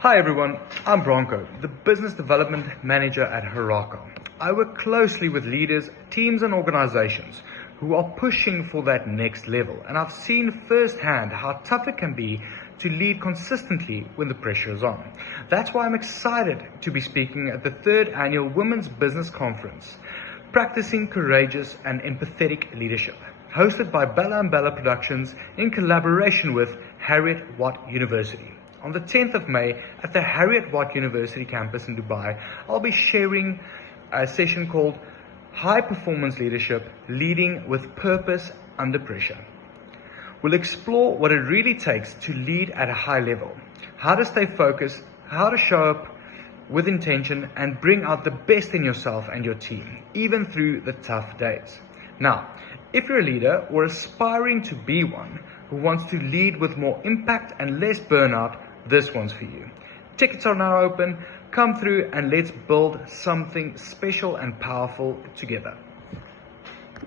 Hi everyone, I'm Bronco, the Business Development Manager at Heraco. I work closely with leaders, teams and organizations who are pushing for that next level, and I've seen firsthand how tough it can be to lead consistently when the pressure is on. That's why I'm excited to be speaking at the 3rd Annual Women's Business Conference, Practicing Courageous and Empathetic Leadership, hosted by Bella & Bella Productions in collaboration with Heriot-Watt University. On the 10th of May at the Heriot-Watt University campus in Dubai, I'll be sharing a session called High Performance Leadership, Leading with Purpose Under Pressure. We'll explore what it really takes to lead at a high level, how to stay focused, how to show up with intention and bring out the best in yourself and your team, even through the tough days. Now, if you're a leader or aspiring to be one who wants to lead with more impact and less burnout, this one's for you. Tickets are now open. Come through and let's build something special and powerful together.